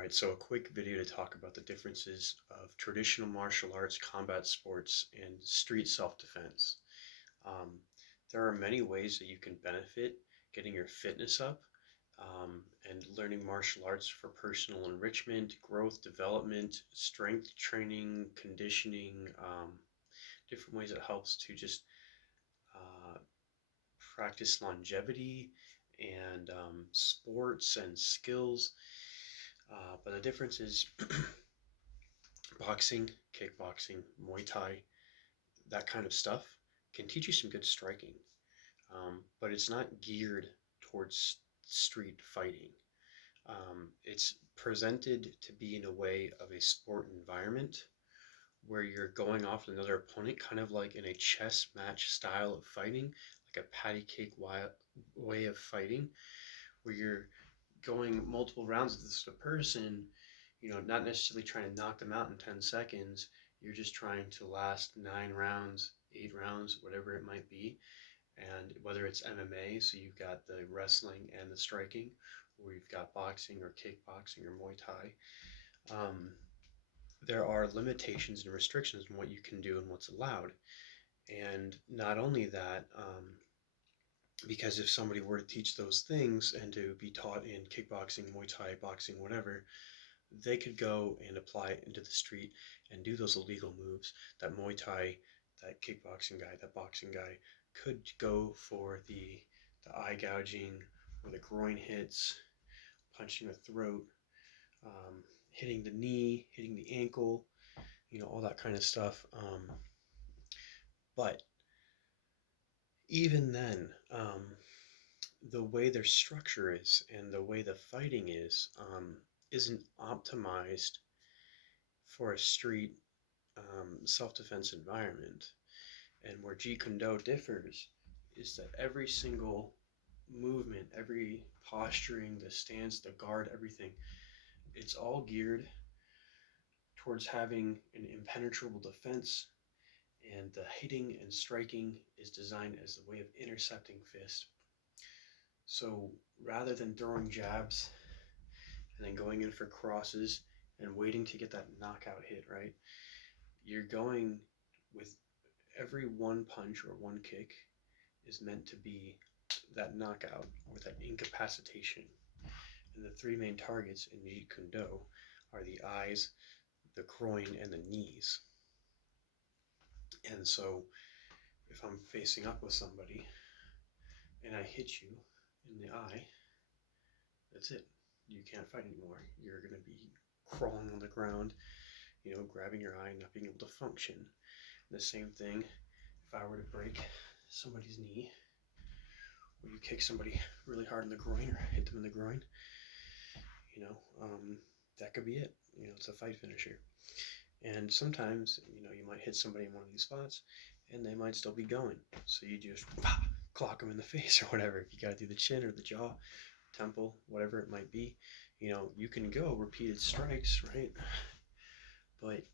Alright, so a quick video to talk about the differences of traditional martial arts, combat sports, and street self-defense. Um, there are many ways that you can benefit getting your fitness up and learning martial arts for personal enrichment, growth, development, strength training, conditioning, different ways it helps to just uh, practice longevity and sports and skills. But the difference is boxing, kickboxing, Muay Thai, that kind of stuff can teach you some good striking, but it's not geared towards street fighting. It's presented to be in a way of a sport environment where you're going off another opponent, kind of like in a chess match style of fighting, like a patty cake way of fighting, where you're going multiple rounds with this person, not necessarily trying to knock them out in 10 seconds. You're just trying to last 9 rounds, 8 rounds, whatever it might be. And whether it's MMA, so you've got the wrestling and the striking, or you've got boxing or kickboxing or Muay Thai, there are limitations and restrictions on what you can do and what's allowed. And not only that, because if somebody were to teach those things and to be taught in kickboxing, Muay Thai, boxing, whatever, they could go and apply it into the street and do those illegal moves that Muay Thai, that kickboxing guy, that boxing guy could go for the eye gouging or the groin hits, punching the throat, hitting the knee, hitting the ankle, all that kind of stuff. But even then, the way their structure is and the way the fighting is isn't optimized for a street self-defense environment. And where Jeet Kune Do differs is that every single movement, every posturing, the stance, the guard, everything, it's all geared towards having an impenetrable defense, and the hitting and striking is designed as a way of intercepting fist. So rather than throwing jabs and then going in for crosses and waiting to get that knockout hit, right? You're going with every one punch or one kick is meant to be that knockout or that incapacitation. And the three main targets in Jeet Kune Do are the eyes, the groin, and the knees. And so if I'm facing up with somebody and I hit you in the eye, that's it. You can't fight anymore. You're going to be crawling on the ground, grabbing your eye, not being able to function. And the same thing if I were to break somebody's knee, or you kick somebody really hard in the groin or hit them in the groin, that could be it. It's a fight finisher. And sometimes, you might hit somebody in one of these spots and they might still be going. So you just clock them in the face or whatever. If you got to do the chin or the jaw, temple, whatever it might be, you can go repeated strikes, right? But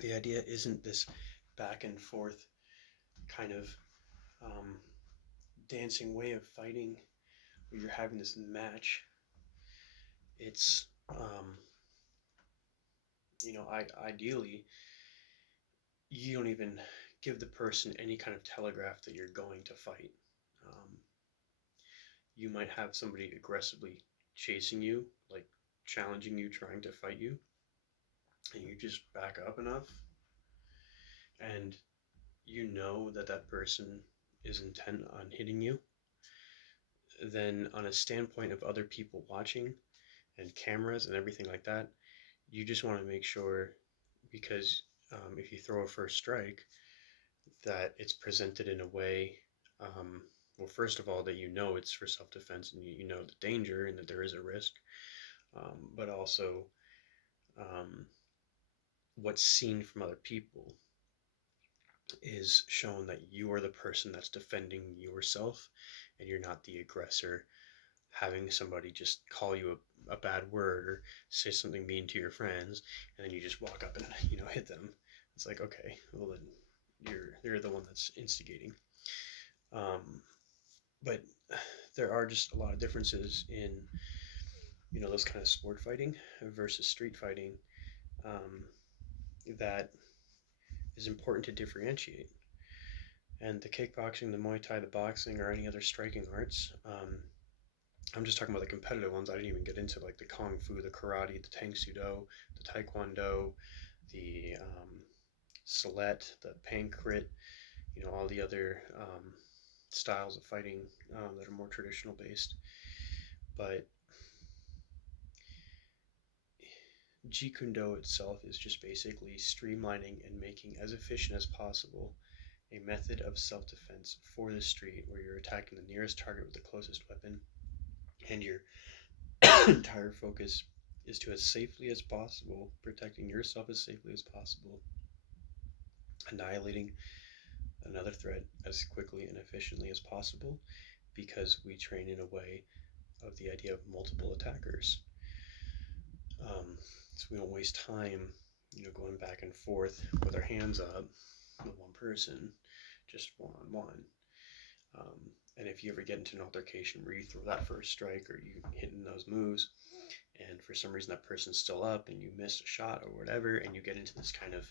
the idea isn't this back and forth kind of dancing way of fighting where you're having this match. It's ideally, you don't even give the person any kind of telegraph that you're going to fight. You might have somebody aggressively chasing you, like challenging you, trying to fight you, and you just back up enough, and that person is intent on hitting you. Then on a standpoint of other people watching and cameras and everything like that, you just want to make sure, because if you throw a first strike, that it's presented in a way, well, first of all, that it's for self-defense and you know the danger and that there is a risk, but also what's seen from other people is shown that you are the person that's defending yourself and you're not the aggressor having somebody just call you a bad word or say something mean to your friends and then you just walk up and hit them. It's like, okay, well then you're the one that's instigating. But there are just a lot of differences in those kind of sport fighting versus street fighting, um, that is important to differentiate. And the kickboxing, the Muay Thai, the boxing, or any other striking arts, I'm just talking about the competitive ones. I didn't even get into like the Kung Fu, the Karate, the Tang Soo Do, the Taekwondo, the Silat, the Pankrit, all the other styles of fighting that are more traditional based. But Jeet Kune Do itself is just basically streamlining and making as efficient as possible a method of self-defense for the street where you're attacking the nearest target with the closest weapon, and your entire focus is to, as safely as possible, protecting yourself as safely as possible, annihilating another threat as quickly and efficiently as possible, because we train in a way of the idea of multiple attackers. So we don't waste time, going back and forth with our hands up with one person, just one on one. And if you ever get into an altercation where you throw that first strike or you hitting those moves, and for some reason that person's still up and you miss a shot or whatever, and you get into this kind of,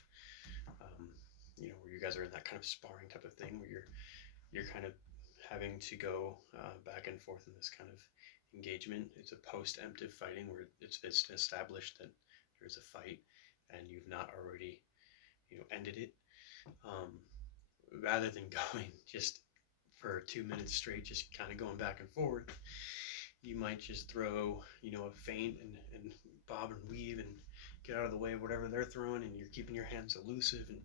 where you guys are in that kind of sparring type of thing where you're kind of having to go back and forth in this kind of engagement. It's a post-emptive fighting where it's established that there's a fight and you've not already, ended it. Rather than going just for 2 minutes straight, just kind of going back and forth, you might just throw, a feint and bob and weave and get out of the way of whatever they're throwing, and you're keeping your hands elusive and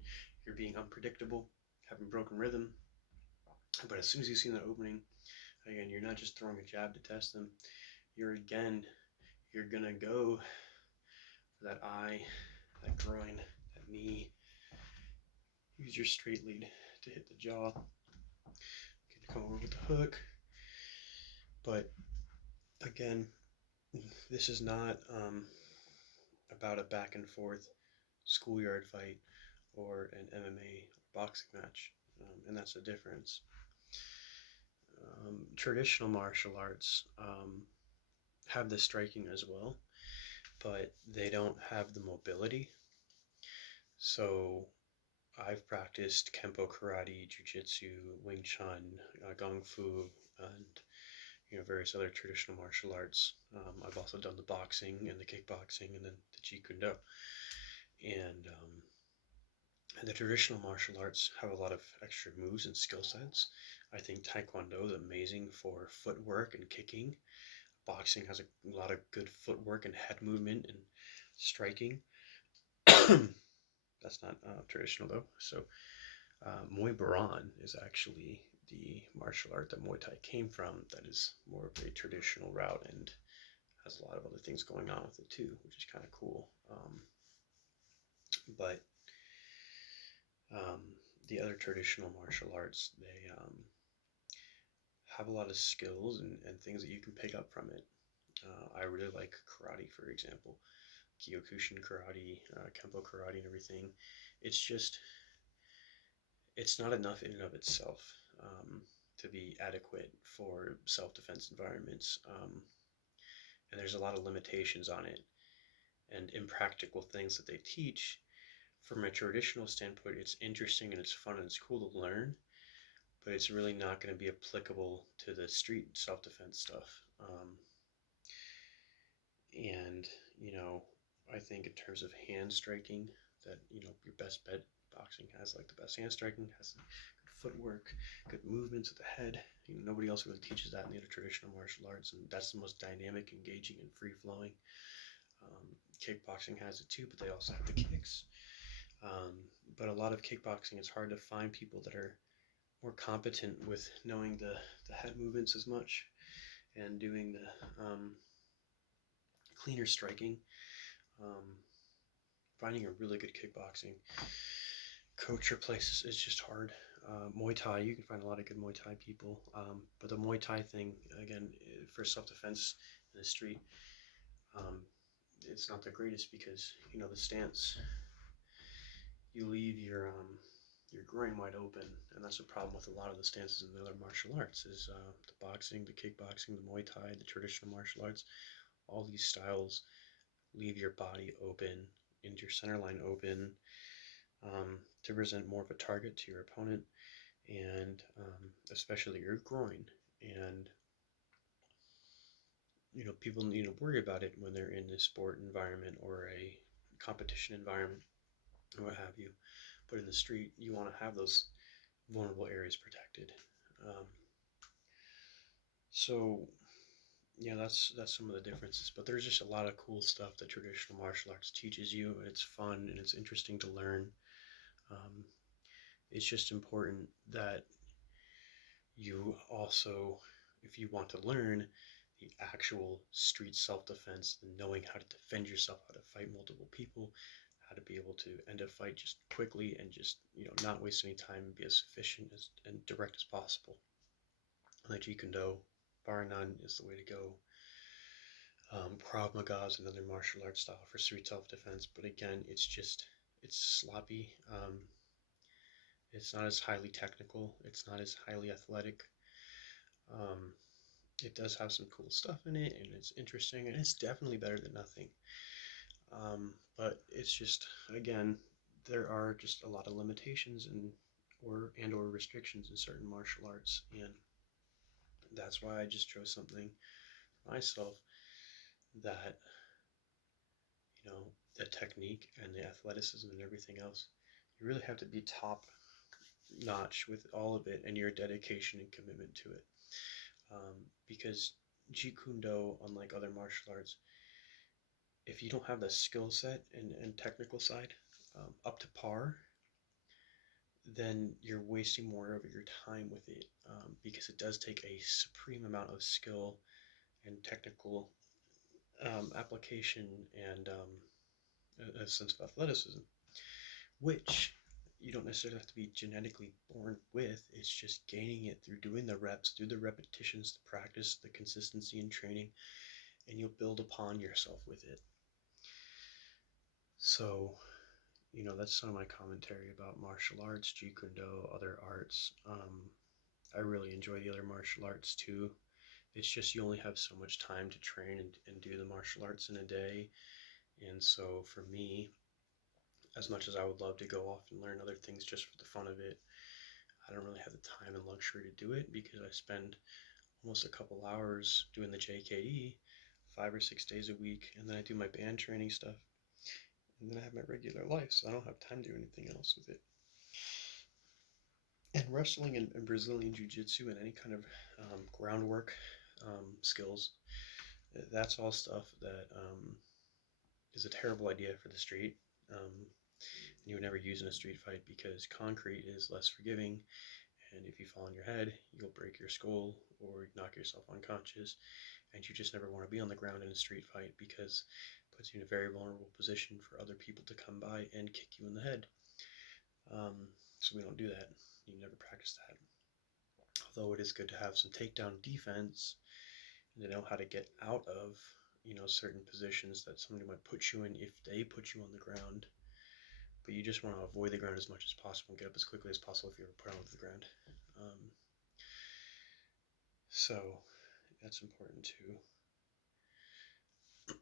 you're being unpredictable, having broken rhythm. But as soon as you see that opening, again, you're not just throwing a jab to test them. You're gonna go for that eye, that groin, that knee. Use your straight lead to hit the jaw. Get to come over with the hook. But again, this is not about a back and forth schoolyard fight or an MMA boxing match, and that's the difference. Traditional martial arts have the striking as well, but they don't have the mobility. So I've practiced Kempo Karate, Jiu-Jitsu, Wing Chun, Kung Fu, and various other traditional martial arts. I've also done the boxing and the kickboxing and then the Jeet Kune Do. And the traditional martial arts have a lot of extra moves and skill sets. I think Taekwondo is amazing for footwork and kicking. Boxing has a lot of good footwork and head movement and striking. That's not traditional though. So Muay Boran is actually the martial art that Muay Thai came from. That is more of a traditional route and has a lot of other things going on with it too, which is kind of cool. But the other traditional martial arts, they have a lot of skills and things that you can pick up from it. I really like karate, for example, Kyokushin karate, Kempo karate, and everything. It's not enough in and of itself to be adequate for self-defense environments. And there's a lot of limitations on it and impractical things that they teach. From a traditional standpoint, it's interesting and it's fun and it's cool to learn, but it's really not going to be applicable to the street self-defense stuff. And, I think in terms of hand striking, that, your best bet, boxing has like the best hand striking, has good footwork, good movements with the head. Nobody else really teaches that in the other traditional martial arts, and that's the most dynamic, engaging, and free-flowing. Kickboxing has it too, but they also have the kicks. But a lot of kickboxing, it's hard to find people that are more competent with knowing the head movements as much and doing the cleaner striking. Finding a really good kickboxing coach or place is just hard. Muay Thai, you can find a lot of good Muay Thai people, but the Muay Thai thing, again, for self-defense in the street, it's not the greatest because, the stance, you leave your groin wide open, and that's the problem with a lot of the stances in the other martial arts is the boxing, the kickboxing, the Muay Thai, the traditional martial arts. all these styles leave your body open and your center line open, to present more of a target to your opponent, and especially your groin. And people need to worry about it when they're in a sport environment or a competition environment or what have you. But in the street, you want to have those vulnerable areas protected. Um, so yeah, that's some of the differences. But there's just a lot of cool stuff that traditional martial arts teaches you, and it's fun and it's interesting to learn. Um, it's just important that you also, if you want to learn the actual street self-defense, the knowing how to defend yourself, how to fight multiple people, how to be able to end a fight just quickly and just not waste any time and be as efficient as and direct as possible. Like Jeet Kune Do, bar none, is the way to go. Krav Maga is another martial arts style for street self-defense, but again, it's sloppy. It's not as highly technical. It's not as highly athletic. Um, it does have some cool stuff in it, and it's interesting, and it's definitely better than nothing. But it's just, again, there are just a lot of limitations or restrictions in certain martial arts, and that's why I just chose something myself that you know the technique and the athleticism and everything else. You really have to be top notch with all of it and your dedication and commitment to it. Because Jeet Kune Do, unlike other martial arts, if you don't have the skill set and technical side up to par, then you're wasting more of your time with it, because it does take a supreme amount of skill and technical application and a sense of athleticism, which you don't necessarily have to be genetically born with. It's just gaining it through doing the reps, through the repetitions, the practice, the consistency in training, and you'll build upon yourself with it. So, that's some of my commentary about martial arts, Jeet Kune Do, other arts. I really enjoy the other martial arts too. It's just you only have so much time to train and do the martial arts in a day. And so for me, as much as I would love to go off and learn other things just for the fun of it, I don't really have the time and luxury to do it because I spend almost a couple hours doing the JKE 5 or 6 days a week, and then I do my band training stuff, and then I have my regular life, so I don't have time to do anything else with it. And wrestling and Brazilian Jiu-Jitsu and any kind of groundwork skills, that's all stuff that is a terrible idea for the street. You would never use in a street fight because concrete is less forgiving, and if you fall on your head, you'll break your skull or knock yourself unconscious, and you just never want to be on the ground in a street fight because it puts you in a very vulnerable position for other people to come by and kick you in the head. So we don't do that. You never practice that. Although it is good to have some takedown defense and to know how to get out of certain positions that somebody might put you in if they put you on the ground. But you just want to avoid the ground as much as possible and get up as quickly as possible if you ever put onto the ground. So that's important too.